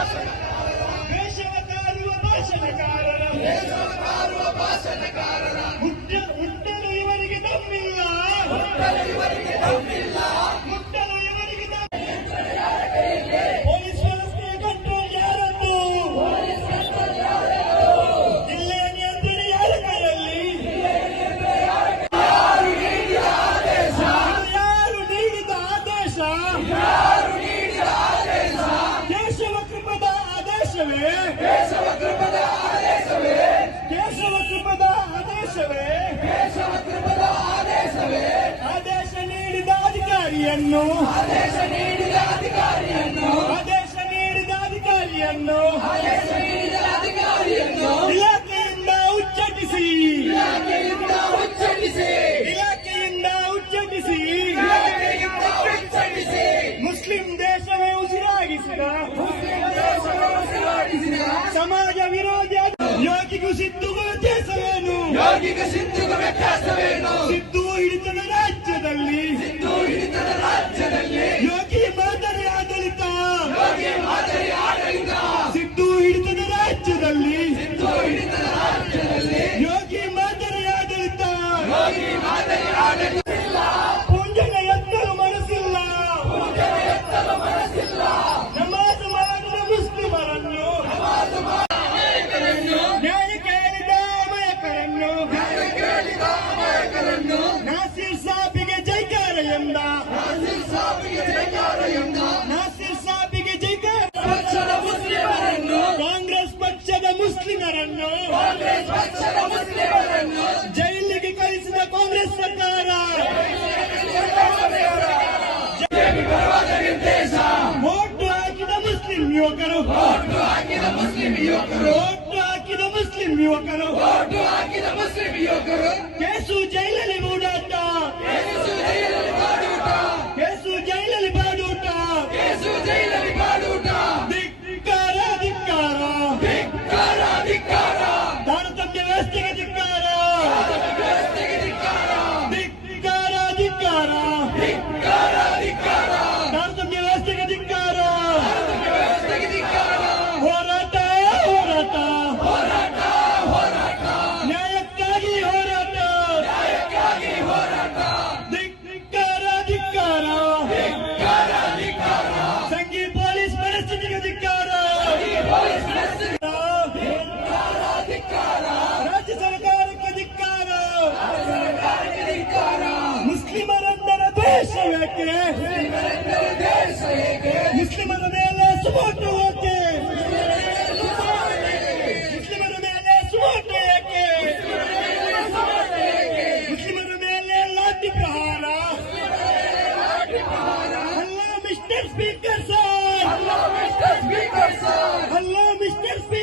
ದೇಶವ ಕಾರುವ ಭಾಷಣಕಾರರ ಹುಟ್ಟಲು ಇವರಿಗೆ ತಮ್ಮಿಲ್ಲ ಅಧಿಕಾರಿಯನ್ನು ಆದೇಶ ನೀಡಿದ ಅಧಿಕಾರಿಯನ್ನು ಇಲಾಖೆಯಿಂದ ಉಚ್ಚಟಿಸಿ ಇಲಾಖೆಯಿಂದ ಉಚ್ಚಟಿಸಿ ಮುಸ್ಲಿಂ ದೇಶವೇ ಉಸಿರಾಗಿಸಿದ ಸಮಾಜ ವಿರೋಧಿ ಯೋಗಿಗೂ ಸಿದ್ದುಗೂ ವ್ಯತ್ಯಾಸವೇನು? ಯೋಗಿಗೂ ಸಿದ್ಧಿಗ ವ್ಯತ್ಯಾಸವೇನು ಸಿದ್ದು ಆಡಳಿತ ಯೋಗಿ ಮಾದರಿ ಆಡಳಿತ ಮುಸ್ಲಿಂ ಯುವಕರು ಓಟು ಹಾಕಿದ ಮುಸ್ಲಿಂ ಯುವಕರು ವೋಟ್ ಹಾಕಿದ ಮುಸ್ಲಿಂ ಯುವಕರು ಓಟು ಹಾಕಿದ ಮುಸ್ಲಿಂ ಯುವಕರು ಕೇಸು ಜೈಲಲ್ಲಿ ಮುಸ್ಲಿಮರೆಂದರೆ ದೇಶ ಏಕೆ? ಮುಸ್ಲಿಮರ ಮೇಲೆ ಸುಮಾಟು ಏಕೆ? ಮುಸ್ಲಿಮರ ಮೇಲೆ ಸುಮಾಟು ಏಕೆ? ಮುಸ್ಲಿಮರ ಮೇಲೆ ಲಾಠಿ ಪ್ರಹಾರ? Mister speaker sir. ಅಲ್ಲ ಮಿಸ್ಟರ್ ಸ್ಪೀಕರ್ ಸರ್. ಅಲ್ಲ ಮಿಸ್ಟರ್ ಸ್ಪೀಕರ್